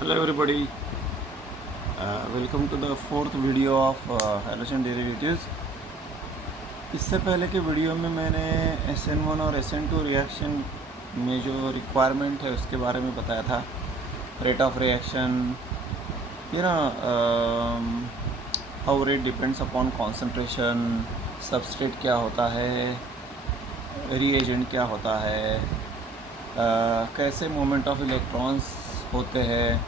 Hello everybody, welcome to the fourth video of halogen derivatives. इससे पहले के video में मैंने SN1 और SN2 रिएक्शन में जो रिक्वायरमेंट है उसके बारे में बताया था. Rate of reaction, how rate depends upon concentration, substrate क्या होता है, रीएजेंट क्या होता है, कैसे मोमेंट ऑफ इलेक्ट्रॉन्स होते हैं,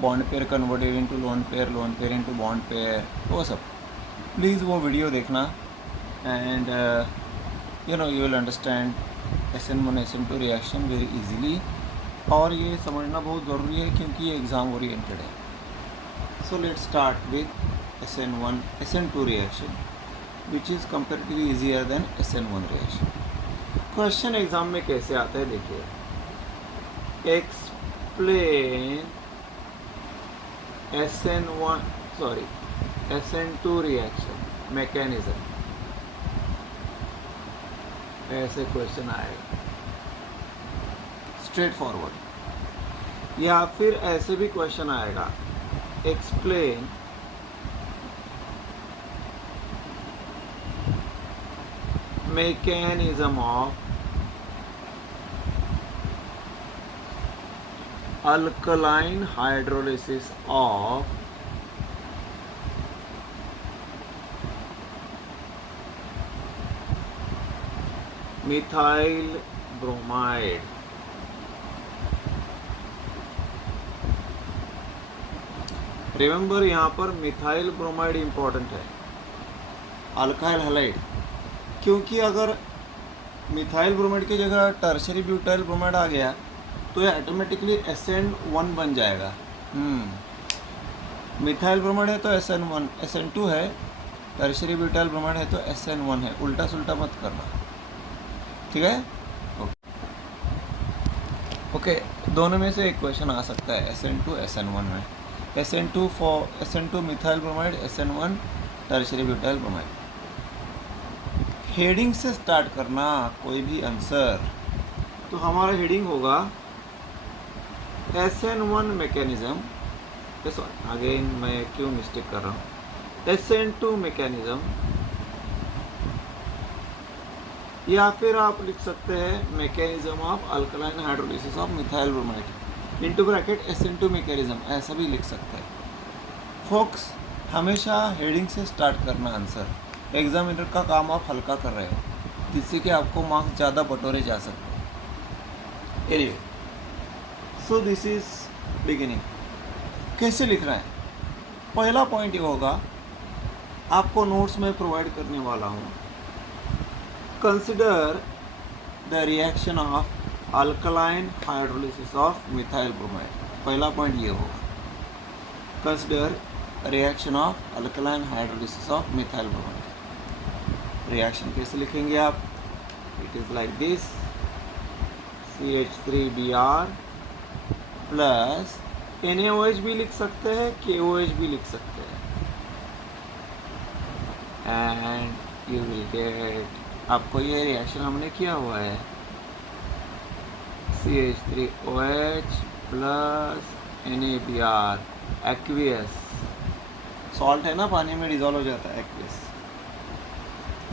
bond pair converted into lone pair into bond pair, वो सब. प्लीज़ वो वीडियो देखना and you will understand SN1 SN2 reaction very easily. और ये समझना बहुत ज़रूरी है क्योंकि ये एग्ज़ाम ओरिएंटेड है. So let's start with SN1 SN2 reaction which is comparatively easier than SN1 reaction. Question exam में कैसे आता है देखिए. एक्सप्लेन SN2 रिएक्शन मैकेनिज्म, ऐसे क्वेश्चन आएगा स्ट्रेट फॉरवर्ड. या फिर ऐसे भी क्वेश्चन आएगा, explain mechanism of alkaline hydrolysis of methyl bromide. Remember यहाँ पर मिथाइल ब्रोमाइड इंपॉर्टेंट है, अल्काइल हैलाइड, क्योंकि अगर मिथाइल ब्रोमाइड की जगह टर्शरी ब्यूटाइल ब्रोमाइड आ गया तो ये ऑटोमेटिकली SN1 बन जाएगा. मिथाइल ब्रोमाइड है तो SN1, SN2 है, टर्शरी ब्यूटाइल ब्रोमाइड है तो SN1 है. उल्टा सुल्टा मत करना, ठीक है. ओके, दोनों में से एक क्वेश्चन आ सकता है SN2 SN1 में. SN2 methyl bromide, SN1 tertiary butyl bromide. Heading से स्टार्ट करना कोई भी आंसर. तो हमारा हेडिंग होगा SN1 मैकेनिज्म. सॉरी, अगेन मैं क्यों मिस्टेक कर रहा हूँ. SN2 मैकेनिज्म, या फिर आप लिख सकते हैं mechanism of alkaline hydrolysis of methyl bromide into bracket SN2 mechanism, ऐसा भी लिख सकते हैं. फोक्स, हमेशा हेडिंग से स्टार्ट करना आंसर. एग्जामिनर का काम आप हल्का कर रहे हो जिससे कि आपको मार्क्स ज़्यादा बटोरे जा सकते हैं. Anyway, so this is beginning. कैसे लिखना है, पहला पॉइंट ये होगा, आपको नोट्स में प्रोवाइड करने वाला हूँ. Consider the reaction of alkaline hydrolysis of methyl bromide. पहला पॉइंट ये होगा, consider reaction of alkaline hydrolysis of methyl bromide. Reaction कैसे लिखेंगे आप, it is like this, CH3Br plus NaOH भी लिख सकते हैं, KOH भी लिख सकते हैं, एंड यू विल गेट, आपको ये रिएक्शन हमने किया हुआ है, CH3OH plus NaBr, aqueous salt है ना, पानी में डिजॉल्व हो जाता है एक्वियस.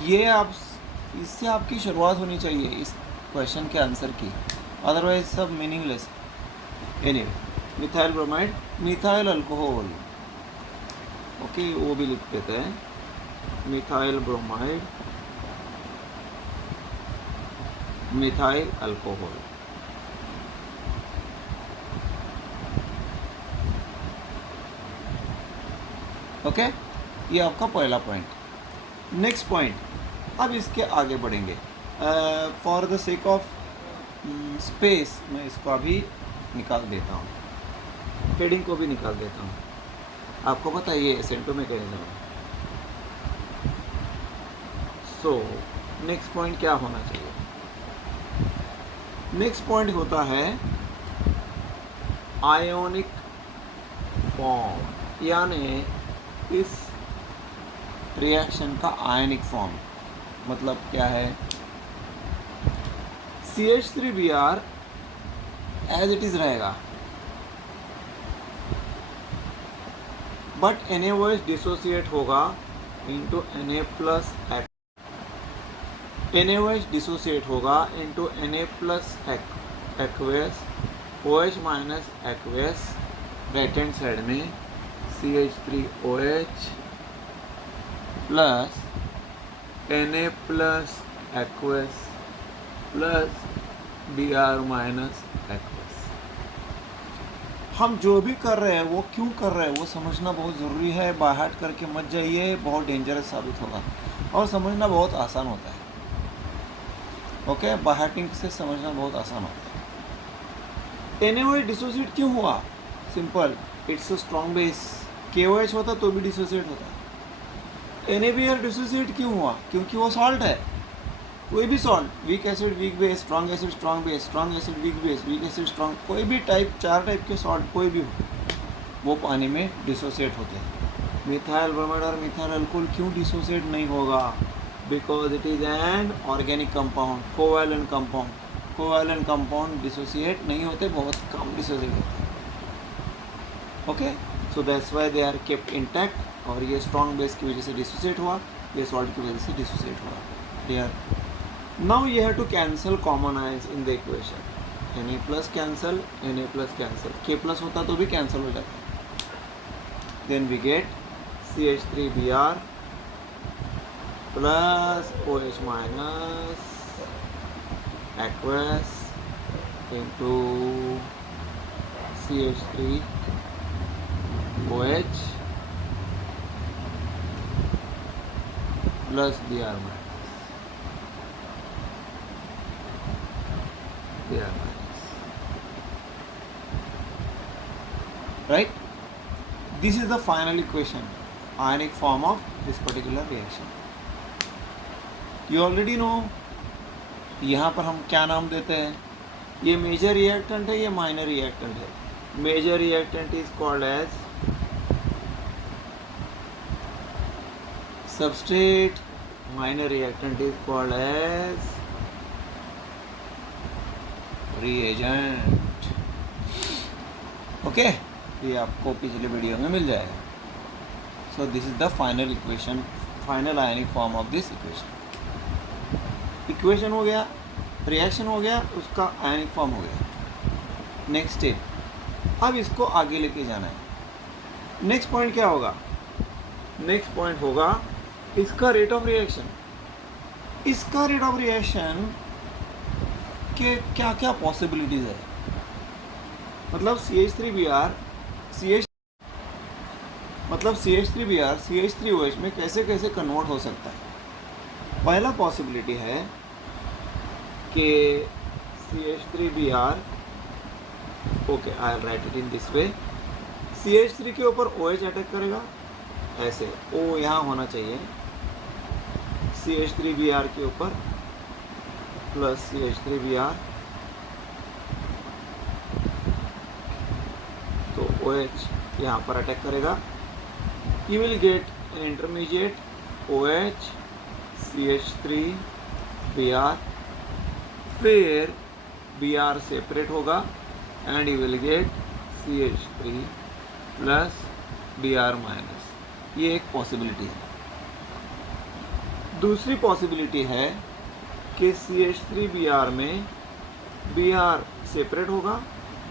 ये आप, इससे आपकी शुरुआत होनी चाहिए इस क्वेश्चन के आंसर की, अदरवाइज सब meaningless. Anyway, methyl bromide, methyl alcohol, okay, वो भी लिख देते हैं, methyl bromide, methyl alcohol. Okay, ये आपका पहला पॉइंट. नेक्स्ट पॉइंट, अब इसके आगे बढ़ेंगे. For the sake of space मैं इसको अभी निकाल देता हूँ, हेडिंग को भी निकाल देता हूँ. आपको पता है ये SN2 मैकेनिज्म है. सो नेक्स्ट पॉइंट क्या होना चाहिए. नेक्स्ट पॉइंट होता है आयोनिक फॉर्म, यानी इस रिएक्शन का आयनिक फॉर्म. मतलब क्या है, CH3Br एज इट इज़ रहेगा, बट NaOH डिसोसिएट होगा इंटू Na प्लस एक् NaOH डिसोसिएट होगा into Na plus aqueous OH minus aqueous right hand side में CH3OH plus Na plus aqueous plus Br minus aqueous. हम जो भी कर रहे हैं वो क्यों कर रहे हैं वो समझना बहुत ज़रूरी है। बाय हार्ट करके मत जाइए, बहुत डेंजरस साबित होगा और समझना बहुत आसान होता है। ओके, बाय हार्टिंग से समझना बहुत आसान होता है। NaOH डिसोसिएट क्यों हुआ? Simple, it's a strong base. KOH होता तो भी डिसोसिएट होता। NaBr डिसोसिएट क्यों हुआ? क्योंकि वो सॉल्ट है। कोई भी salt, weak acid weak base, strong acid strong base, strong acid weak base, weak acid strong, कोई भी टाइप, 4 टाइप के सॉल्ट कोई भी हो वो पानी में डिसोसिएट होते हैं। मिथाइल ब्रोमाइड और मिथाइल अल्कोहल क्यों डिसोसिएट नहीं होगा? Because it is an organic compound, covalent compound. Covalent compound dissociate नहीं होते, बहुत कम डिसोसिएट होते हैं। Okay, so that's why they are kept intact. और ये स्ट्रॉन्ग बेस की वजह से डिसोसिएट हुआ, ये सॉल्ट की वजह से डिसोसिएट हुआ। Clear? Now you have to cancel common ions in the equation. Na plus cancel, Na plus cancel, K plus होता तो भी cancel हो जाता। Then we get CH3Br plus OH minus aqueous into CH3OH plus Br minus. Right? This is the final equation, ionic form of this particular reaction. You already know. यहाँ पर हम क्या नाम देते हैं? ये मेजर रिएक्टेंट है, ये माइनर रिएक्टेंट है। Major reactant is called as substrate, minor reactant is called as reagent. Okay, ये आपको पिछले वीडियो में मिल जाएगा। So this is the final equation, final ionic form of this equation. Equation हो गया, रिएक्शन हो गया, उसका आयनिक फॉर्म हो गया। नेक्स्ट स्टेप, अब इसको आगे लेके जाना है। नेक्स्ट पॉइंट क्या होगा? नेक्स्ट पॉइंट होगा इसका रेट ऑफ रिएक्शन। इसका रेट ऑफ रिएक्शन के क्या क्या पॉसिबिलिटीज़ है, मतलब CH3Br CH3OH में कैसे कैसे कन्वर्ट हो सकता है। पहला पॉसिबिलिटी है कि CH3Br, okay I will write it in this way, CH3 के ऊपर OH अटैक करेगा, ऐसे O यहाँ होना चाहिए, CH3Br के ऊपर प्लस CH3Br, तो OH यहाँ पर अटैक करेगा। You will get an intermediate OH CH3Br, फिर Br सेपरेट होगा and you will get CH3 plus Br minus. ये एक पॉसिबिलिटी है। दूसरी पॉसिबिलिटी है कि CH3Br में Br सेपरेट होगा,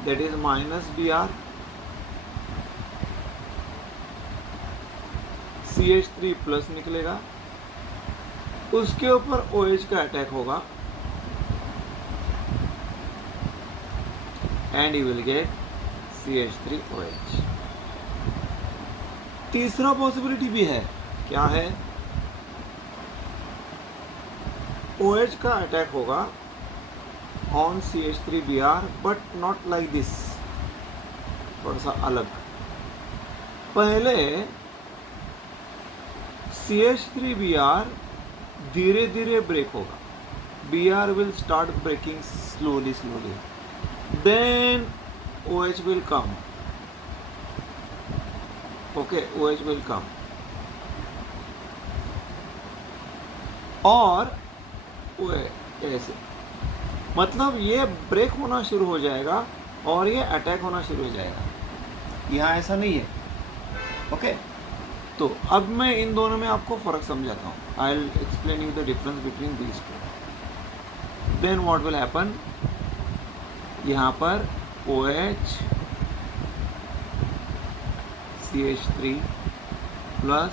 that is minus Br, CH3 plus निकलेगा, उसके ऊपर OH का अटैक होगा and you will get CH3OH। तीसरा पॉसिबिलिटी भी है, क्या है? OH का अटैक होगा on CH3Br but not like this, थोड़ा सा अलग। पहले CH3Br धीरे धीरे ब्रेक होगा, Br will start breaking slowly, then OH will come, okay, OH will come, और ऐसे, मतलब ये ब्रेक होना शुरू हो जाएगा और ये अटैक होना शुरू हो जाएगा। यहाँ ऐसा नहीं है, ओके, तो अब मैं इन दोनों में आपको फ़र्क समझाता हूँ. I will explain you the difference between these two. Then what will happen, यहाँ पर OH CH3 plus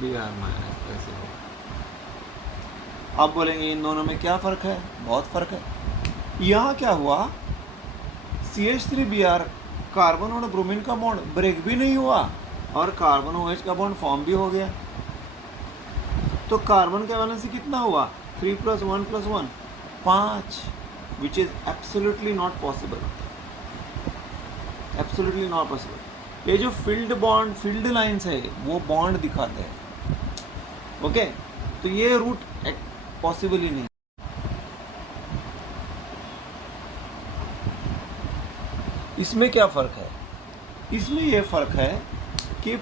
Br minus ऐसे होगा. अब बोलेंगे इन दोनों में क्या फ़र्क है? बहुत फ़र्क है. यहाँ क्या हुआ, CH3Br कार्बन और ब्रोमीन का बॉन्ड ब्रेक भी नहीं हुआ और कार्बन OH का बॉन्ड फॉर्म भी हो गया. तो कार्बन का वैलेंसी कितना हुआ? 3 + 1 + 1 5, which is absolutely not possible. Absolutely not possible. ये जो फील्ड बॉन्ड, फील्ड लाइंस है वो बॉन्ड दिखाते हैं. ओके, तो ये रूट पॉसिबल ही नहीं. इसमें क्या फ़र्क है? इसमें ये फ़र्क है कि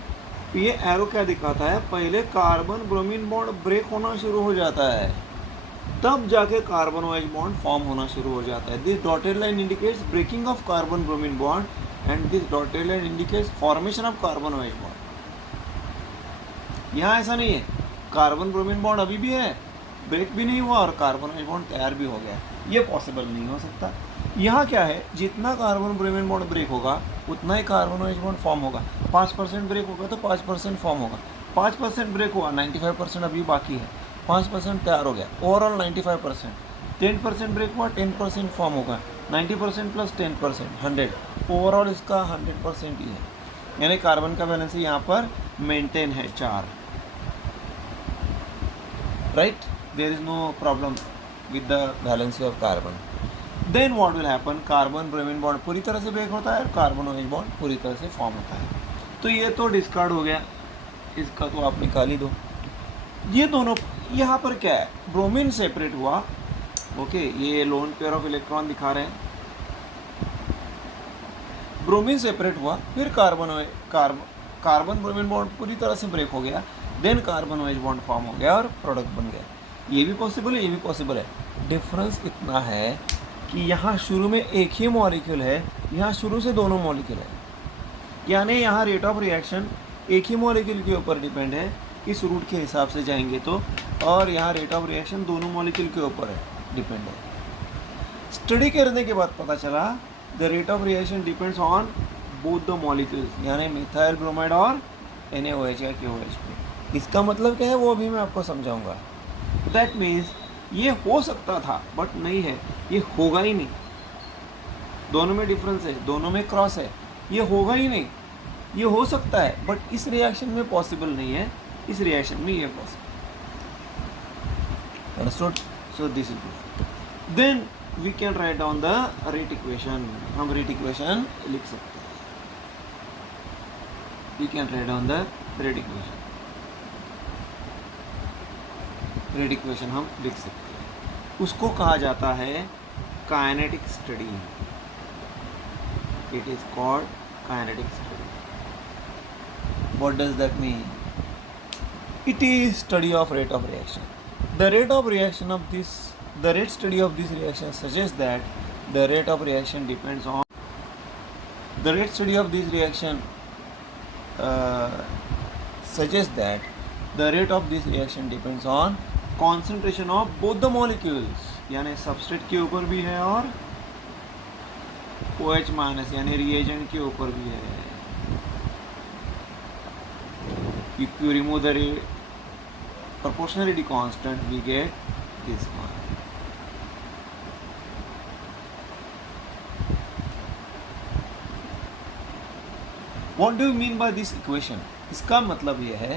ये एरो क्या दिखाता है, पहले कार्बन ब्रोमीन बॉन्ड ब्रेक होना शुरू हो जाता है, तब जाके कार्बन OH बॉन्ड फॉर्म होना शुरू हो जाता है. This dotted line indicates breaking of carbon bromine bond and this dotted line indicates formation of carbon OH bond. यहाँ ऐसा नहीं है, कार्बन ब्रोमीन बॉन्ड अभी भी है, ब्रेक भी नहीं हुआ और कार्बन OH बॉन्ड तैयार भी हो गया. ये पॉसिबल नहीं हो सकता. यहाँ क्या है, जितना कार्बन ब्रोमीन बॉन्ड ब्रेक होगा उतना ही कार्बन OH बॉन्ड फॉर्म होगा. 5% ब्रेक होगा तो 5% फॉर्म होगा. 5% ब्रेक हुआ, 95% अभी बाकी है. 5% तैयार हो गया, ओवरऑल 95%. 10% ब्रेक हुआ, 10% फॉर्म होगा. 90% प्लस 10% 100, ओवरऑल इसका 100% ही है. यानी कार्बन का बैलेंस यहाँ पर मेंटेन है 4. Right, there is no problem with the balance of carbon. Then what will happen, carbon bromine bond पूरी तरह से ब्रेक होता है और कार्बन OH बॉन्ड पूरी तरह से फॉर्म होता है. तो ये तो डिस्कार्ड हो गया, इसका तो आप निकाल ही दो. ये दोनों यहाँ पर क्या है, ब्रोमीन सेपरेट हुआ. ओके, ये लोन पेयर ऑफ इलेक्ट्रॉन दिखा रहे हैं. ब्रोमीन सेपरेट हुआ, फिर कार्बन ब्रोमीन बॉन्ड पूरी तरह से ब्रेक हो गया, then carbon OH bond form हो गया और प्रोडक्ट बन गया. ये भी पॉसिबल है, ये भी पॉसिबल है. डिफरेंस इतना है कि यहाँ शुरू में एक ही मॉलिक्यूल है, यहाँ शुरू से दोनों मॉलिक्यूल है. यानी यहाँ रेट ऑफ रिएक्शन एक ही मॉलिक्यूल के ऊपर डिपेंड है इस रूट के हिसाब से जाएंगे तो, और यहाँ रेट ऑफ रिएक्शन दोनों मॉलिक्यूल के ऊपर है, डिपेंड है. स्टडी करने के बाद पता चला the rate of reaction depends on both the molecules, यानी मिथाइल ब्रोमाइड और NaOH या KOH पे. इसका मतलब क्या है वो अभी मैं आपको समझाऊंगा. दैट मीन्स ये हो सकता था बट नहीं है, ये होगा ही नहीं. दोनों में डिफरेंस है, दोनों में क्रॉस है. ये होगा ही नहीं, ये हो सकता है बट इस रिएक्शन में पॉसिबल नहीं है, इस रिएक्शन में ये possible. Understood? So this is. Then we can write down the rate equation. हम रेट इक्वेशन लिख सकते हैं. We can write down the rate equation. Rate equation हम लिख सकते हैं. उसको कहा जाता है kinetic study. It is called kinetic study. What does that mean? It is study of rate of reaction. The rate of reaction of this, the rate study of this reaction suggests that the rate of reaction depends on the rate study of this reaction suggests that the rate of this reaction depends on concentration of both the molecules. यानी substrate के ऊपर भी है और OH minus यानी reagent के ऊपर भी है. If you remove the proportionality constant, we get this one. What do you mean by this equation? इसका मतलब ये है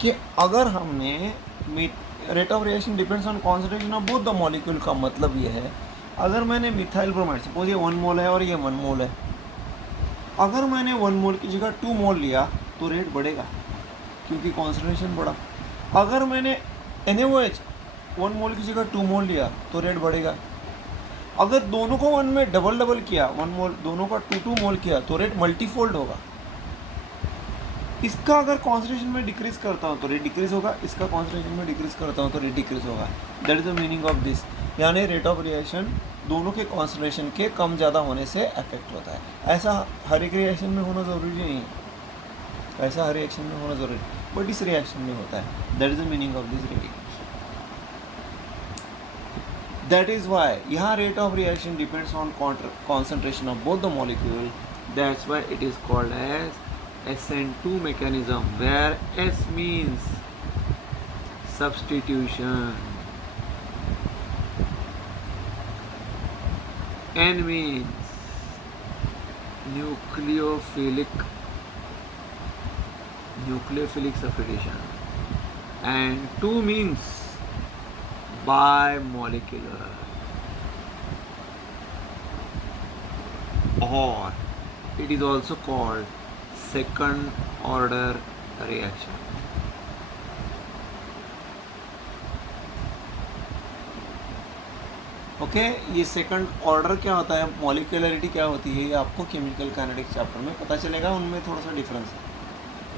कि अगर हमने rate of reaction depends on concentration of both the molecule का मतलब ये है, अगर मैंने मिथाइल ब्रोमाइड, सपोज ये 1 मोल है और ये 1 मोल है, अगर मैंने 1 मोल की जगह 2 मोल लिया तो रेट बढ़ेगा क्योंकि कॉन्सेंट्रेशन बढ़ा. अगर मैंने NaOH 1 मोल की जगह 2 मोल लिया तो रेट बढ़ेगा. अगर दोनों को 1 में डबल किया, 1 मोल दोनों का 2 मोल किया तो रेट मल्टीफोल्ड होगा. इसका अगर कॉन्सेंट्रेशन में डिक्रीज करता हूँ तो रेट डिक्रीज होगा, इसका कॉन्सेंट्रेशन में डिक्रीज करता हूँ तो रेट डिक्रीज होगा. That is the meaning of this. यानी रेट ऑफ रिएक्शन दोनों के कॉन्सेंट्रेशन के कम ज़्यादा होने से अफेक्ट होता है. ऐसा हर एक रिएक्शन में होना ज़रूरी नहीं है. ऐसा हर रिएक्शन में होना ज़रूरी, बट इस रिएक्शन में होता है. That is the meaning of this radiation. That is why यहाँ rate of reaction depends on concentration of both the molecule. That's why it is called as SN2 mechanism, where S means substitution, N means nucleophilic substitution, and 2 means bimolecular, or it is also called second order reaction. Okay ये second order क्या होता है, molecularity क्या होती है, ये आपको chemical kinetics chapter में पता चलेगा, उनमें थोड़ा सा डिफरेंस है.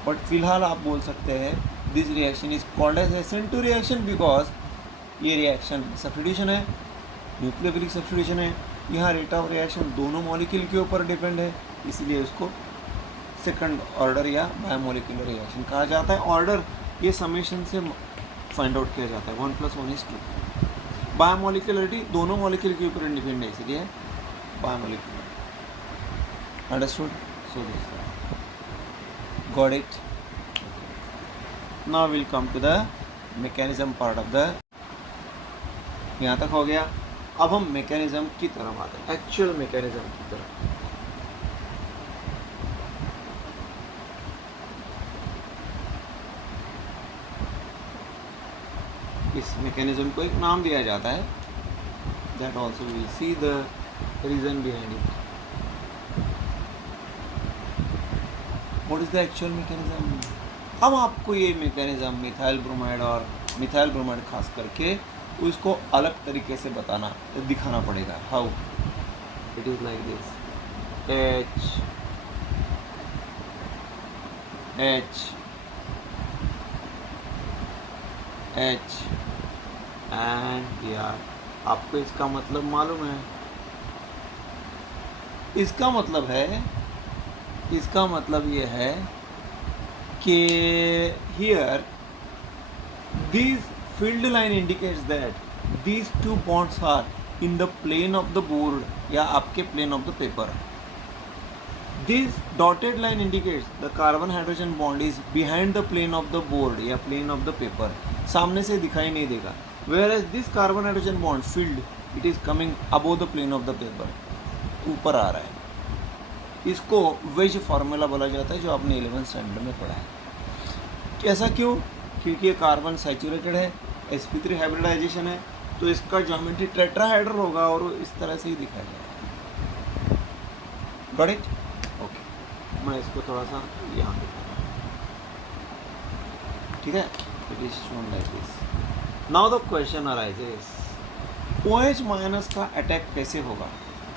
बट फिलहाल आप बोल सकते हैं this reaction is called as SN2 reaction because ये रिएक्शन सब्स्टिट्यूशन है, न्यूक्लियोफिलिक सब्स्टिट्यूशन है. यहाँ रेट ऑफ रिएक्शन दोनों मॉलिक्यूल के ऊपर डिपेंड है, इसलिए उसको सेकंड ऑर्डर या बायोमोलिकुलर रिएक्शन कहा जाता है. ऑर्डर ये समेशन से फाइंड आउट किया जाता है, 1+1=2. बायोमोलिकुलरिटी दोनों मॉलिक्यूल के ऊपर डिपेंड है, इसलिए bimolecular. Understood? So this got it. Now will come to the mechanism part of the. यहाँ तक हो गया. अब हम मैकेनिज्म की तरफ आते हैं, एक्चुअल मैकेनिज्म की तरफ. इस मैकेनिज्म को एक नाम दिया जाता है. That also will see the reason behind it. What is the actual mechanism? अब आपको ये मैकेनिज्म मिथाइल ब्रोमाइड और मिथाइल ब्रोमाइड खास करके उसको अलग तरीके से बताना दिखाना पड़ेगा. How? It is like this. H and यार आपको इसका मतलब मालूम है? इसका मतलब ये है कि here these field line indicates that these two bonds are in the plane of the board या आपके plane of the paper. This dotted line indicates the carbon hydrogen bond is behind the plane of the board या plane of the paper. सामने से दिखाई नहीं देगा. Whereas this carbon hydrogen bond filled, it is coming above the plane of the paper. ऊपर आ रहा है. इसको वेज फार्मूला बोला जाता है, जो आपने 11th स्टैंडर्ड में पढ़ा है. कैसा क्यों? क्योंकि ये कार्बन सैचुरेटेड है, sp3 हाइब्रिडाइजेशन है, तो इसका ज्योमेट्री टेट्राहेड्रल होगा और इस तरह से ही दिखाया जाएगा. Got it? ओके, मैं इसको थोड़ा सा यहाँ दिखा रहा हूँ. ठीक है, it is shown like this. Now the question arises, OH minus का अटैक कैसे होगा?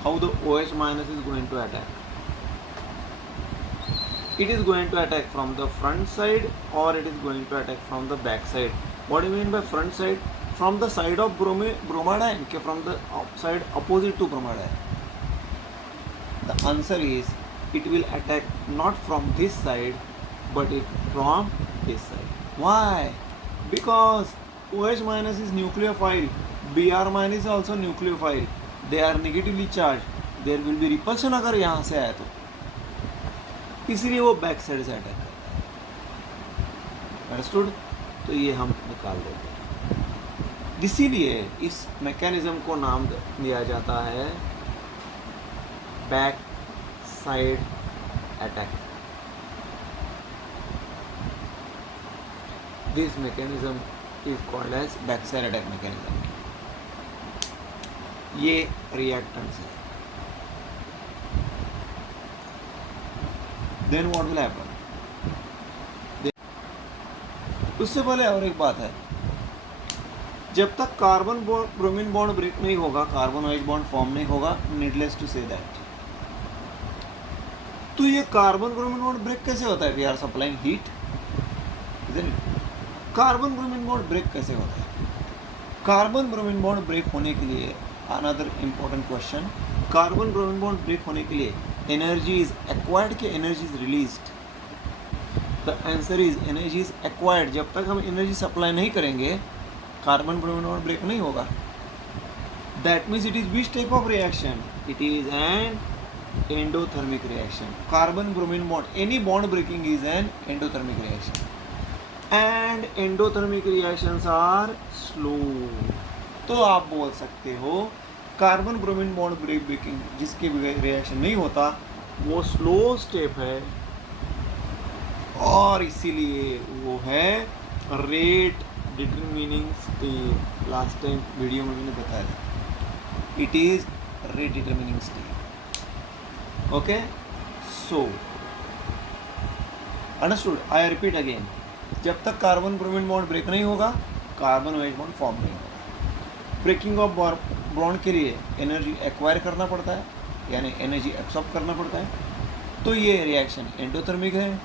How the OH minus is going to attack? It is going to attack from the front side or it is going to attack from the back side. What do you mean by front side? From the side of bromide ke from the side opposite to bromide? The answer is it will attack not from this side but it from this side. Why? Because OH minus is nucleophile, Br minus is also nucleophile. They are negatively charged. There will be repulsion अगर यहाँ से आया तो, इसलिए वो back side से attack करता है. अंडरस्टूड? तो ये हम निकाल देते हैं. इसीलिए इस मैकेनिज्म को नाम दिया जाता है back side attack. This mechanism is called as back side attack mechanism. ये रिएक्टेंट्स है. Then what will happen? उससे पहले और एक बात है, जब तक कार्बन ब्रोमीन बॉन्ड ब्रेक नहीं होगा, कार्बन OH बॉन्ड फॉर्म नहीं होगा, नीडलेस टू से दैट. तो ये कार्बन ब्रोमीन बॉन्ड ब्रेक कैसे होता है? We are supplying heat. Carbon bromine bond break कैसे होता है? कार्बन ब्रोमीन बॉन्ड ब्रेक होने के लिए, another important question, carbon bromine bond break होने के लिए एनर्जी इज एक्वायर्ड के energy is released. The answer is energy is acquired. जब तक हम एनर्जी सप्लाई नहीं करेंगे कार्बन ब्रोमीन बॉन्ड ब्रेक नहीं होगा। That means it is which type of reaction? It is an endothermic reaction. Carbon bromine bond, any bond breaking is an endothermic reaction and endothermic reactions are slow. तो आप बोल सकते हो carbon bromine bond breaking जिसके बगैर reaction नहीं होता वो स्लो स्टेप है और इसीलिए वो है rate determining step. Last time video में मैंने बताया था, it is rate determining step. Okay, so understood. I repeat again, जब तक कार्बन ब्रोमीन बॉन्ड ब्रेक नहीं होगा कार्बन OH बॉन्ड फॉर्म नहीं होगा। ब्रेकिंग ऑफ बॉन्ड के लिए एनर्जी एक्वायर करना पड़ता है, यानी एनर्जी एब्सॉर्ब करना पड़ता है। तो ये रिएक्शन एंडोथर्मिक है।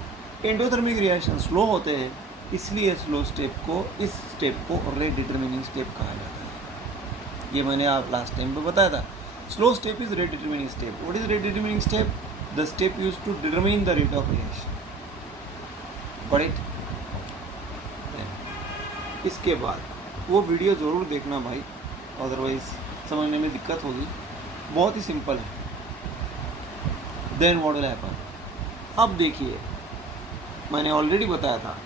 एंडोथर्मिक रिएक्शन स्लो होते हैं, इसलिए स्लो स्टेप को, इस स्टेप को रेट डिटरमिनिंग स्टेप कहा जाता है। ये मैंने आप लास्ट टाइम पे बताया था। Slow step is rate determining step. What is rate determining step? The step used to determine the rate of reaction. Got it? इसके बाद वो वीडियो ज़रूर देखना भाई, अदरवाइज समझने में दिक्कत होगी। बहुत ही सिंपल है। Then what will happen? अब देखिए, मैंने ऑलरेडी बताया था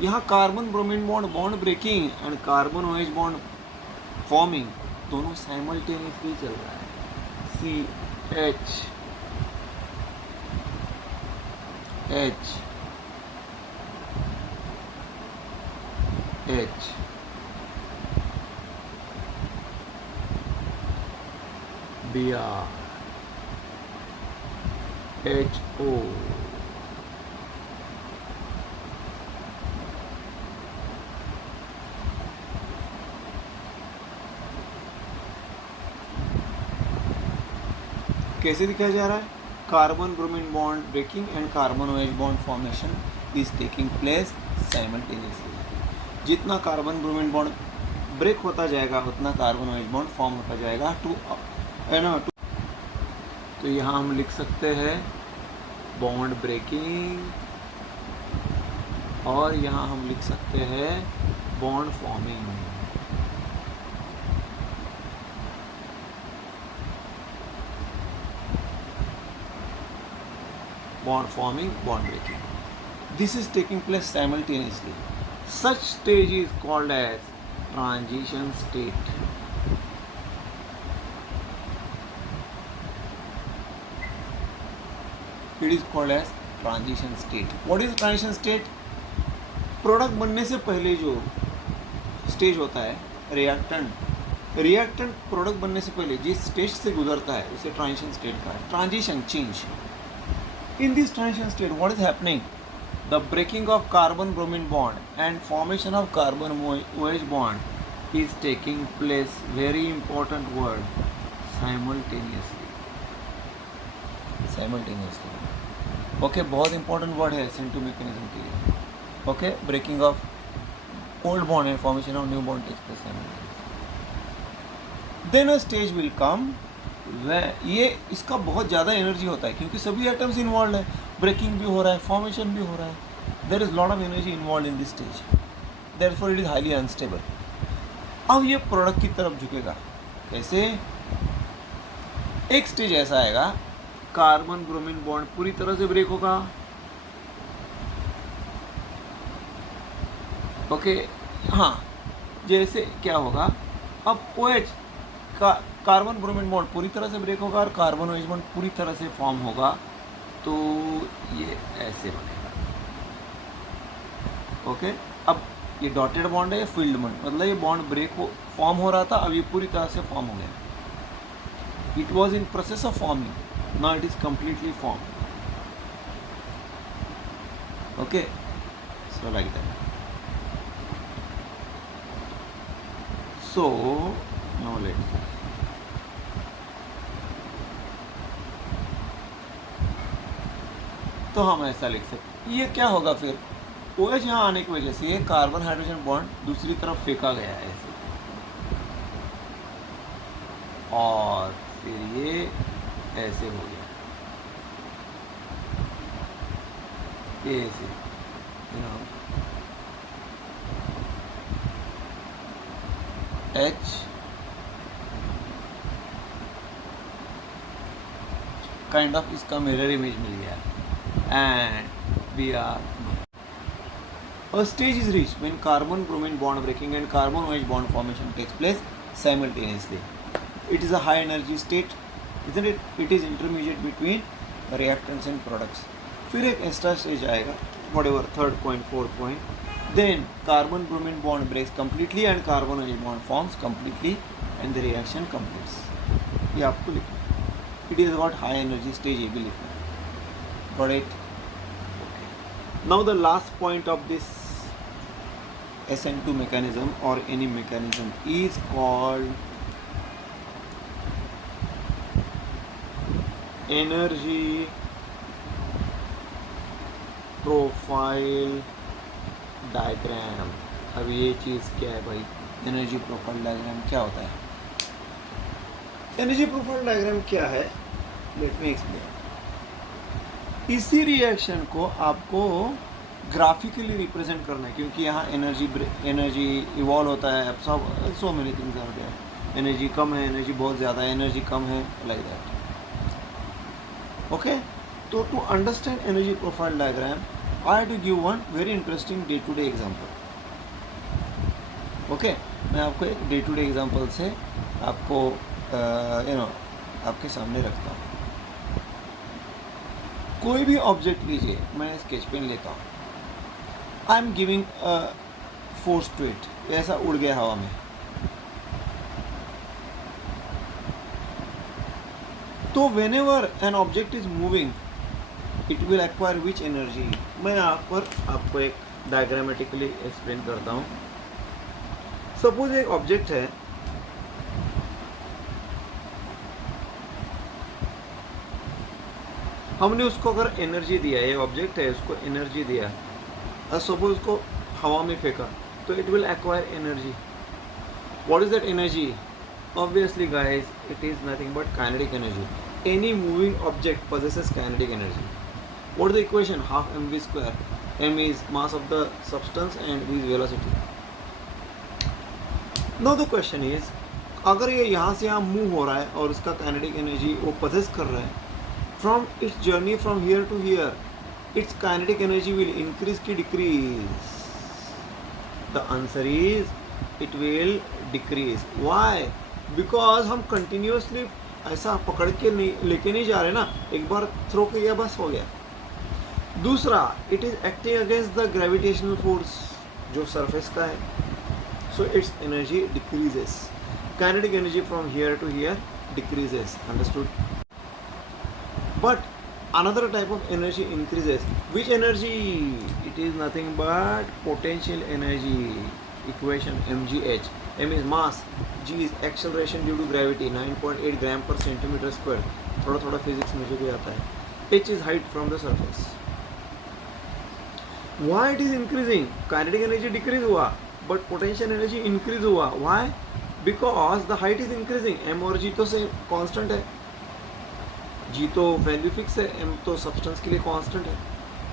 यहाँ carbon bromine bond breaking and carbon OH bond forming दोनों साइमल्टेनियसली चल रहा है। CH H H Br HO कैसे दिखाया जा रहा है? Carbon bromine bond breaking and carbon OH bond formation is taking place simultaneously. जितना कार्बन ब्रोमीन बॉन्ड ब्रेक होता जाएगा उतना कार्बन OH बॉन्ड फॉर्म होता जाएगा तो यहाँ हम लिख सकते हैं बॉन्ड ब्रेकिंग और यहाँ हम लिख सकते हैं bond forming. Bond forming, bond breaking. This is taking place simultaneously. Such stage is called as transition state. It is called as transition state. What is transition state? Product बनने से पहले जो स्टेज होता है रिएक्टेंट प्रोडक्ट बनने से पहले जिस स्टेज से गुजरता है उसे ट्रांजिशन स्टेट का है। Transition, change. In this transition state, what is happening? The breaking of carbon bromine bond and formation of carbon OH bond is taking place. Very important word. Simultaneously. Okay, बहुत important word है SN2 mechanism के लिए. Okay, breaking of old bond and formation of new bond takes place simultaneously. Then a stage will come. ये इसका बहुत ज़्यादा energy होता है क्योंकि सभी एटम्स इन्वॉल्व है, ब्रेकिंग भी हो रहा है, फॉर्मेशन भी हो रहा है। There is lot of energy involve in this stage, therefore it is highly unstable. अब ये प्रोडक्ट की तरफ झुकेगा। कैसे? एक स्टेज ऐसा आएगा, कार्बन ब्रोमीन बॉन्ड पूरी तरह से ब्रेक होगा। ओके, हाँ, जैसे क्या होगा, अब OH का कार्बन ब्रोमीन बॉन्ड पूरी तरह से ब्रेक होगा और कार्बन OH बॉन्ड पूरी तरह से फॉर्म होगा, तो ये ऐसे बनेगा। ओके, अब ये डॉटेड बॉन्ड है या फील्ड बॉन्ड, मतलब ये बॉन्ड ब्रेक हो फॉर्म हो रहा था, अब ये पूरी तरह से फॉर्म हो गया। It was in process of forming, now it is completely form. Okay, so like that. So now let's तो हम ऐसा लिख सकते, ये क्या होगा फिर? OH यहाँ आने की वजह से ये कार्बन हाइड्रोजन बॉन्ड दूसरी तरफ फेंका गया है ऐसे, और फिर ये ऐसे हो गया, ये ऐसे। now. H काइंड ऑफ इसका मिरर इमेज मिल गया and we are a stage is reached when carbon bromine bond breaking and carbon OH bond formation takes place simultaneously. It is a high energy state, isn't it? It is intermediate between reactants and products. फिर एक extra stage आएगा, whatever, third point, fourth point. Then carbon bromine bond breaks completely and carbon OH bond forms completely and the reaction completes. ये आपको लिखना है. It is what high energy stage ये भी लिखना है. Got it? Now the last point of this SN2 mechanism or any mechanism is called energy profile diagram. अब ये चीज़ क्या है भाई? एनर्जी प्रोफाइल डायग्राम क्या होता है? एनर्जी प्रोफाइल डायग्राम क्या है? Let me explain. इसी रिएक्शन को आपको ग्राफिकली रिप्रेजेंट करना है क्योंकि यहाँ एनर्जी इवॉल्व होता है. अब सब so many things are there. Energy कम है, एनर्जी बहुत ज़्यादा है, एनर्जी कम है, लाइक दैट. ओके, तो to understand energy profile diagram I have to give one very interesting day to day example. Okay, मैं आपको एक डे टू डे एग्जाम्पल से आपको आपके सामने रखता हूँ. कोई भी ऑब्जेक्ट लीजिए, मैं स्केच पेन लेता हूँ. I am giving force to it. ऐसा उड़ गया हवा में. तो whenever an object is moving it will acquire which energy. मैं यहाँ पर आपको एक डायग्रामेटिकली एक्सप्लेन करता हूँ. सपोज एक ऑब्जेक्ट है, हमने उसको अगर एनर्जी दिया, ये ऑब्जेक्ट है, उसको एनर्जी दिया, और सपोज उसको हवा में फेंका, तो it will acquire energy. What is that energy? Obviously guys, it is nothing but kinetic energy. Any moving object possesses kinetic energy. What is the equation? Half mv square. M is mass of the substance and v is velocity. Now the question is, अगर ये यहाँ से यहाँ move हो रहा है और उसका काइनेटिक एनर्जी वो possess कर रहा है, from its journey from here to here, its kinetic energy will increase ki decrease? The answer is it will decrease. Why? Because हम continuously ऐसा पकड़ के नहीं लेके नहीं जा रहे ना, एक बार थ्रो किया बस हो गया. दूसरा, it is acting against the gravitational force जो surface का है, so its energy decreases. Kinetic energy from here to here decreases. Understood? But another type of energy increases. Which energy? It is nothing but potential energy. Equation mgh. M is mass, g is acceleration due to gravity, 9.8 gram per centimeter square. थोड़ा थोड़ा physics मुझे भी आता है. h is height from the surface. Why it is increasing? Kinetic energy decrease हुआ, but potential energy increase हुआ. Why? Because the height is increasing. m और g तो से constant है. g तो वैल्यू फिक्स है, m तो सब्सटेंस के लिए कांस्टेंट है,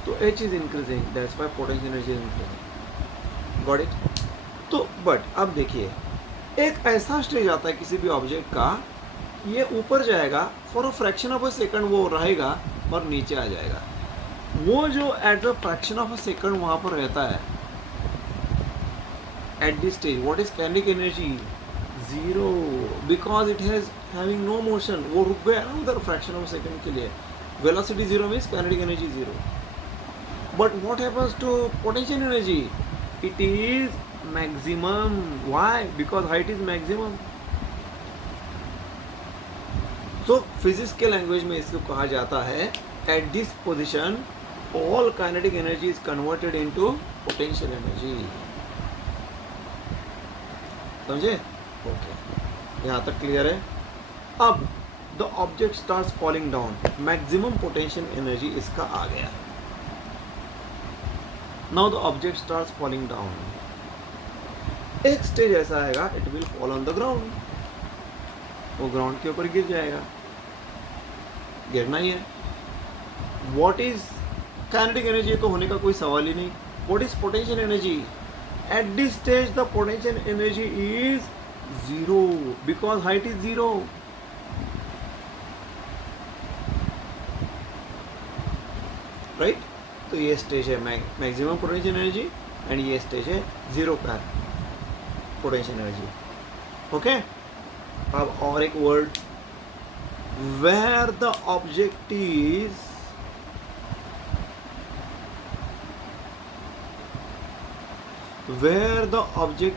तो h is increasing, that's why potential energy is increasing. Got it? तो बट अब देखिए, एक ऐसा स्टेज आता है किसी भी ऑब्जेक्ट का, ये ऊपर जाएगा, for a fraction of a second वो रहेगा और नीचे आ जाएगा. वो जो at the fraction of a second वहाँ पर रहता है at this stage, what is kinetic energy? Zero, because it has having no motion. वो रुक गया ना उधर फ्रैक्शन ऑफ सेकंड के लिए. Velocity zero means kinetic energy zero. But what happens to potential energy? It is maximum. Why? Because height is maximum. So physics के language में इसको कहा जाता है, at this position all kinetic energy is converted into potential energy. समझे? Okay, यहाँ तक clear है. अब the object starts falling down, maximum potential energy इसका आ गया. Now the object starts falling down. एक स्टेज ऐसा आएगा, it will fall on the ground. वो ग्राउंड के ऊपर गिर जाएगा, गिरना ही है. What is kinetic energy? तो होने का कोई सवाल ही नहीं. What is potential energy? At this stage the potential energy is 0 because height is 0. Right तो ये स्टेज है मैक्सिमम पोटेंशियल एनर्जी एंड ये स्टेज है 0 का पोटेंशियल एनर्जी. ओके, अब और एक word, where the object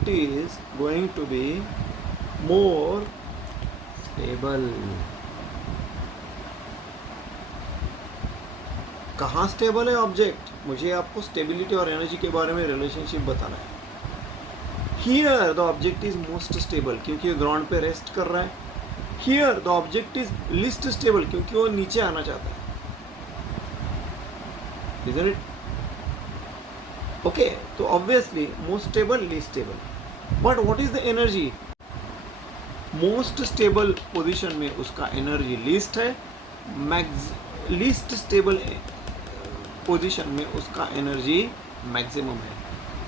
is going to be more stable. कहाँ स्टेबल है ऑब्जेक्ट? मुझे आपको स्टेबिलिटी और एनर्जी के बारे में रिलेशनशिप बताना है. Here the object is most stable क्योंकि वो ग्राउंड पे रेस्ट कर रहा है. Here the object is least stable क्योंकि वो नीचे आना चाहता है. Isn't it? ओके, तो obviously most stable, least stable. But what is the energy? Most stable position में उसका एनर्जी लीस्ट है, लीस्ट स्टेबल पोजीशन में उसका एनर्जी मैक्सिमम है.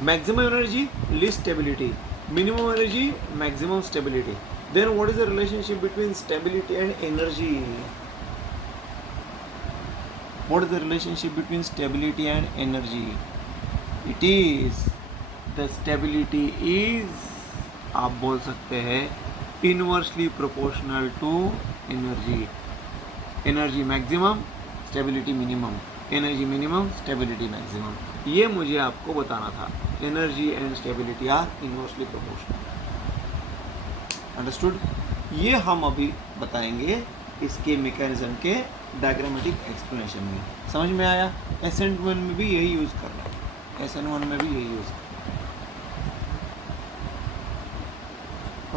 Maximum energy least stability, minimum energy maximum stability. Then what is the relationship between stability and energy? What is the relationship between stability and energy? It is the stability is, आप बोल सकते हैं, inversely proportional to energy. Energy maximum, stability minimum, energy minimum, stability maximum. ये मुझे आपको बताना था. Energy and stability are inversely proportional. Understood? ये हम अभी बताएंगे इसके मैकेनिज्म के डायग्रामेटिक एक्सप्लेनेशन में. समझ में आया? SN1 में भी यही यूज़ करना है. SN1 में भी यही यूज़ करना है.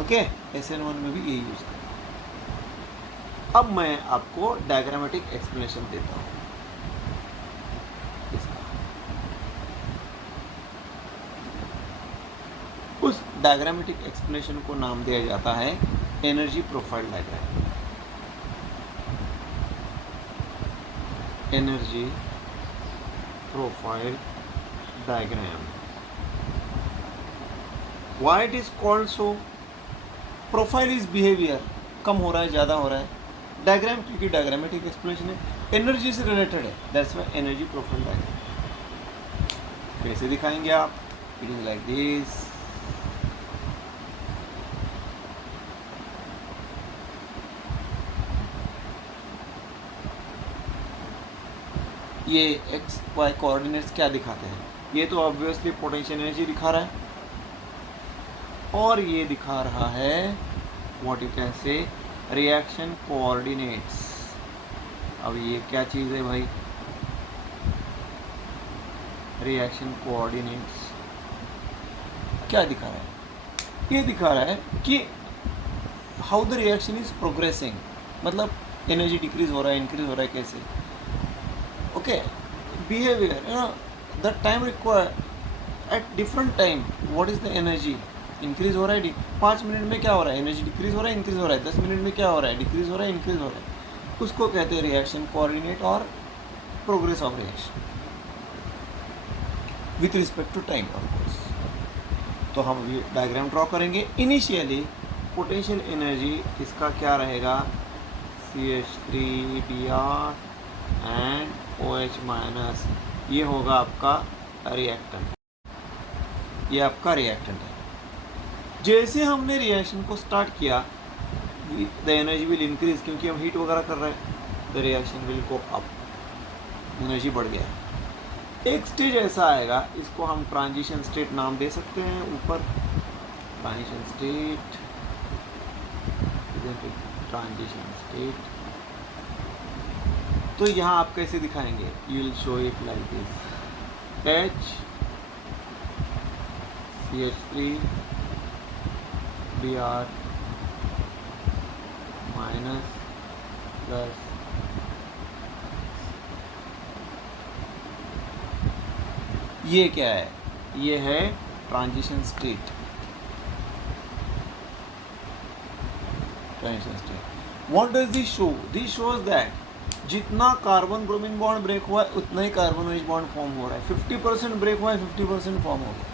ओके, SN1 में भी यही यूज़ करना है. अब मैं आपको डायग्रामेटिक एक्सप्लेनेशन देता हूँ. उस डायग्रामेटिक एक्सप्लेनेशन को नाम दिया जाता है energy profile diagram. Energy profile diagram. Why it is called so? Profile is behaviour, कम हो रहा है, ज़्यादा हो रहा है. डायग्राम क्योंकि डायग्रामेटिक एक्सप्लेनेशन है, एनर्जी से रिलेटेड है, that's why energy profile diagram. कैसे दिखाएंगे आप? It is like this. ये एक्स वाई कोऑर्डिनेट्स क्या दिखाते हैं? ये तो ऑब्वियसली पोटेंशियल एनर्जी दिखा रहा है, और ये दिखा रहा है what you can say reaction coordinates. अब ये क्या चीज़ है भाई? रिएक्शन कोऑर्डिनेट्स क्या दिखा रहा है? ये दिखा रहा है कि how the reaction is progressing, मतलब एनर्जी डिक्रीज हो रहा है, इंक्रीज हो रहा है, कैसे. Okay, behaviour, you know, the time required at different time, what is the energy? Increase हो रहा है, 5 मिनट में क्या हो रहा है? एनर्जी डिक्रीज हो रहा है, इंक्रीज हो रहा है. 10 मिनट में क्या हो रहा है? डिक्रीज हो रहा है, इंक्रीज हो रहा है. उसको कहते हैं रिएक्शन कोऑर्डिनेट और progress of reaction with respect to time of course. तो हम अभी डायग्राम ड्रॉ करेंगे. इनिशियली पोटेंशियल एनर्जी इसका क्या रहेगा? CH3Br and OH minus. ये होगा आपका रिएक्टेंट. ये आपका रिएक्टेंट है. जैसे हमने रिएक्शन को स्टार्ट किया, द एनर्जी विल इंक्रीज क्योंकि हम हीट वगैरह कर रहे हैं. The reaction will go up, energy बढ़ गया. एक स्टेज ऐसा आएगा, इसको हम ट्रांजिशन स्टेट नाम दे सकते हैं. ऊपर ट्रांजिशन स्टेट, ट्रांजिशन स्टेट. तो यहाँ आप कैसे दिखाएंगे? You will show it like this. H CH3Br minus plus. ये क्या है? ये है transition state. Transition state. What does this show? This shows that जितना कार्बन ब्रोमीन बॉन्ड ब्रेक हुआ है उतना ही कार्बन OH बॉन्ड फॉर्म हो रहा है. 50% ब्रेक हुआ है, 50% फॉर्म हो गया.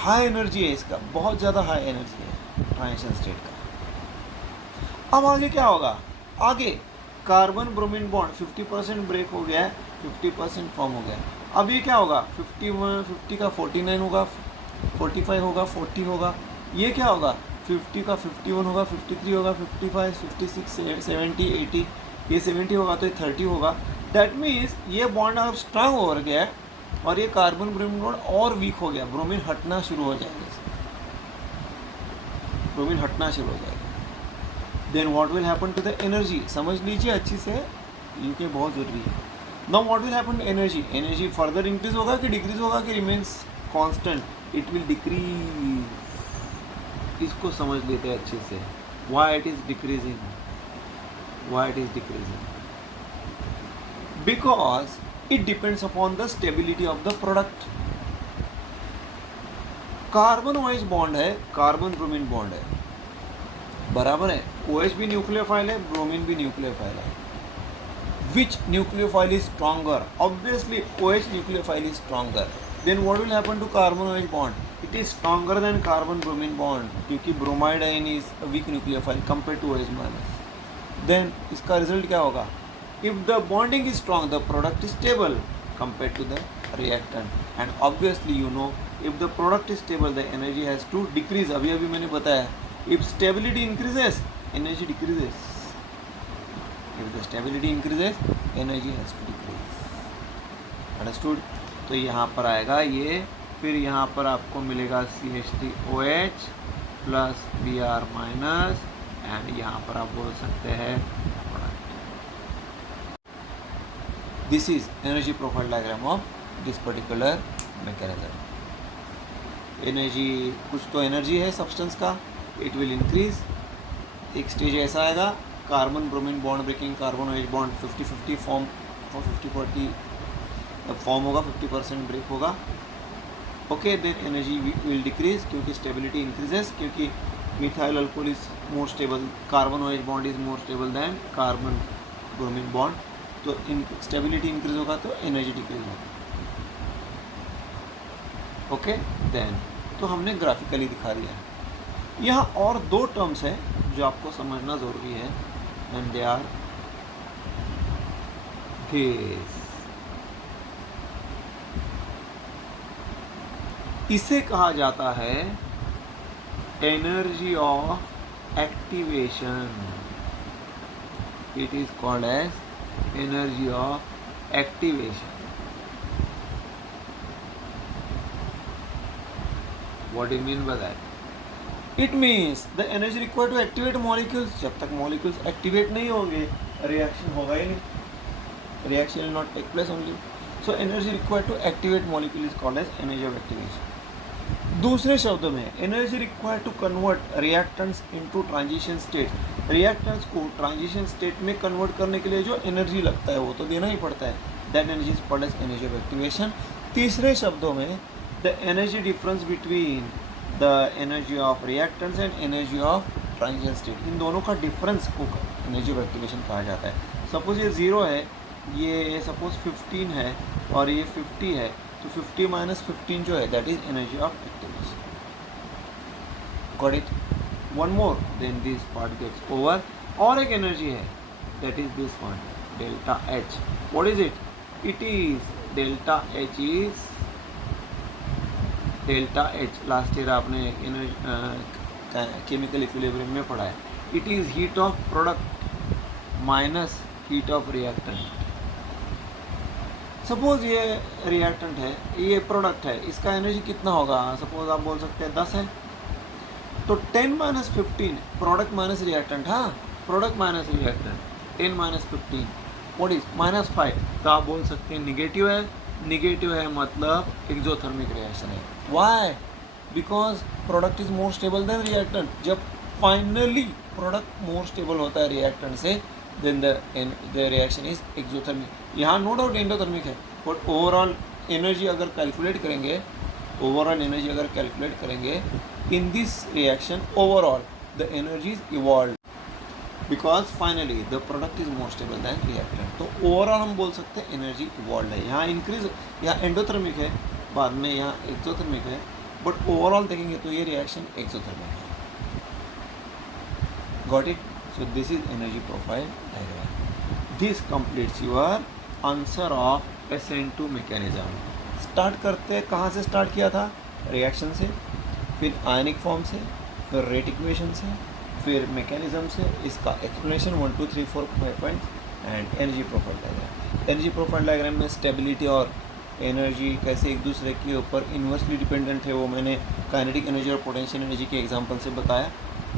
हाई एनर्जी है इसका, बहुत ज़्यादा हाई एनर्जी है ट्रांजिशन स्टेट का. अब आगे क्या होगा? आगे कार्बन ब्रोमीन बॉन्ड 50% ब्रेक हो गया है, 50% फॉर्म हो गया. अब ये क्या होगा? 50 का 49 होगा, 45 होगा, 40 होगा. ये क्या होगा? 50 का 51 होगा, 53 होगा, 55, 56, 70, 80. ये 70 होगा तो ये 30 होगा. दैट मीन्स ये बॉन्ड अब स्ट्रांग हो गया है और ये कार्बन ब्रोमीन बॉन्ड और वीक हो गया. ब्रोमीन हटना शुरू हो जाएगा इसका, ब्रोमीन हटना शुरू हो जाएगा. Then what will happen to the energy? समझ लीजिए अच्छी से, ये बहुत ज़रूरी है. Now what will happen to energy? Energy further increase होगा कि डिक्रीज होगा कि remains constant? It will decrease. इसको समझ लेते हैं अच्छे से. Why it is decreasing? Why it is decreasing? Because it depends upon the stability of the product. Carbon OH bond है, कार्बन ब्रोमीन बॉन्ड है, बराबर है. OH भी न्यूक्लियोफाइल है, ब्रोमीन भी न्यूक्लियोफाइल है. Which nucleophile is stronger? Obviously OH nucleophile is stronger. Then what will happen to carbon OH bond? It is stronger than carbon bromine bond क्योंकि bromide ion is a weak nucleophile compared to OH minus. Then इसका result क्या होगा? If the bonding is strong, the product is stable compared to the reactant. And obviously you know, if the product is stable, the energy has to decrease. अभी मैंने बताया, if stability increases, energy decreases. If the stability increases, energy has to decrease. Understood? तो यहाँ पर आएगा ये, फिर यहाँ पर आपको मिलेगा CH3OH plus Br minus, and यहाँ पर आप बोल सकते हैं this is energy profile diagram of this particular mechanism. Energy, कुछ तो एनर्जी है सब्सटेंस का, इट विल इंक्रीज. एक स्टेज ऐसा आएगा, carbon bromine bond breaking, carbon OH bond 50-50 form और 50-40 फॉर्म होगा, 50% ब्रेक होगा. Okay, then energy will decrease क्योंकि स्टेबिलिटी इंक्रीजेस, क्योंकि methyl alcohol is more stable, carbon OH bond is more stable than carbon bromine bond. तो इन stability increase होगा तो energy decrease होगा. ओके, देन तो हमने ग्राफिकली दिखा दिया है. यहाँ और दो टर्म्स हैं जो आपको समझना ज़रूरी है, एंड दे आर दिस. इसे कहा जाता है energy of activation. It is called as energy of activation. What do you mean by that? It means the energy required to activate molecules. जब तक मॉलिक्यूल्स एक्टिवेट नहीं होंगे, रिएक्शन होगा ही नहीं, reaction will not take place only. So energy required to activate molecule is called as energy of activation. दूसरे शब्दों में, energy required to convert reactants into transition state. Reactants को ट्रांजिशन स्टेट में कन्वर्ट करने के लिए जो एनर्जी लगता है वो तो देना ही पड़ता है. That energy is called as energy of activation. तीसरे शब्दों में, the energy difference between the energy of reactants and energy of transition state, इन दोनों का डिफरेंस को एनर्जी ऑफ एक्टिवेशन कहा जाता है. सपोज ये 0 है, ये सपोज 15 है और ये 50 है, तो 50 माइनस 15 जो है that is energy of activation. Got it? One more, then this part gets over. और एक एनर्जी है, that is this one, delta H. What is it? It is delta H is delta H. Last year आपने chemical equilibrium में पढ़ा है. It is heat of product minus heat of reactant. Suppose ये reactant है, ये product है, इसका energy कितना होगा? सपोज आप बोल सकते हैं 10 है, तो 10 माइनस 15 प्रोडक्ट माइनस रिएक्टेंट. हाँ, product minus reactant, 10 minus 15 what is -5. तो आप बोल सकते हैं निगेटिव है. निगेटिव है मतलब एक्सोथर्मिक रिएक्शन है. Why? Because product is more stable then reactant. जब फाइनली प्रोडक्ट मोर स्टेबल होता है रिएक्टेंट से, then the reaction is exothermic. यहाँ नो डाउट एंडोथर्मिक है, बट ओवरऑल एनर्जी अगर कैलकुलेट करेंगे, in this reaction overall the energy is evolve. Because finally the product is more stable than reactant. तो overall हम बोल सकते हैं एनर्जी इवॉल्व है। यहाँ इंक्रीज, यहाँ एंडोथर्मिक है, बाद में यहाँ एक्सोथर्मिक है, बट ओवरऑल देखेंगे तो ये रिएक्शन एक्सोथर्मिक है। Got it? So this is energy profile diagram. This completes your answer of SN2 mechanism. Start करते हैं, कहाँ से स्टार्ट किया था? रिएक्शन से, फिर आयनिक फॉर्म से, फिर रेट इक्वेशन से, फिर मैकेनिज्म से। इसका explanation 1 2 3 4 5 points and energy profile diagram. Energy profile diagram में स्टेबिलिटी और एनर्जी कैसे एक दूसरे के ऊपर इन्वर्सली डिपेंडेंट है वो मैंने काइनेटिक एनर्जी और पोटेंशियल एनर्जी के एग्जांपल से बताया।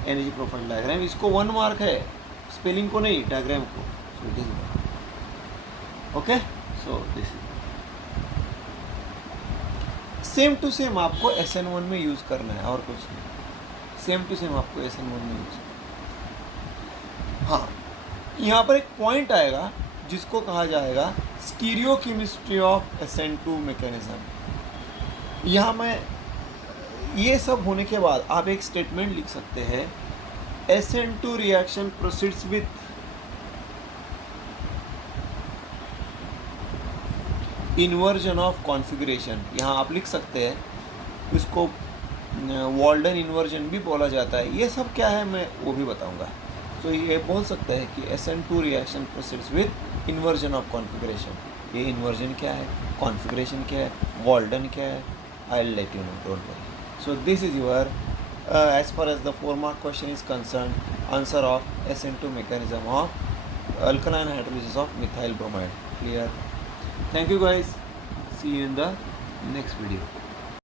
एनर्जी प्रोफाइल डायग्राम, इसको 1 मार्क है, स्पेलिंग को नहीं, डायग्राम को। So it is okay. So this is same to same आपको SN1 में यूज़ करना है और कुछ नहीं। सेम टू सेम आपको SN1 में यूज़ करना है। हाँ, यहाँ पर एक पॉइंट आएगा जिसको कहा जाएगा स्टीरियोकेमिस्ट्री ऑफ SN2 मैकेनिज्म। यहाँ मैं ये सब होने के बाद आप एक स्टेटमेंट लिख सकते हैं, SN2 reaction proceeds with inversion of configuration. यहाँ आप लिख सकते हैं, इसको वॉल्डन इन्वर्जन भी बोला जाता है। ये सब क्या है मैं वो भी बताऊंगा। तो ये बोल सकते हैं कि SN2 reaction proceeds with inversion of configuration. ये इन्वर्जन क्या है, कॉन्फ़िगरेशन क्या है, वॉल्डन क्या है, I will let you know, don't worry. So this is your as far as the 4 mark question is concern, answer of SN2 mechanism of alkaline hydrolysis of methyl bromide. Clear? Thank you guys. See you in the next video.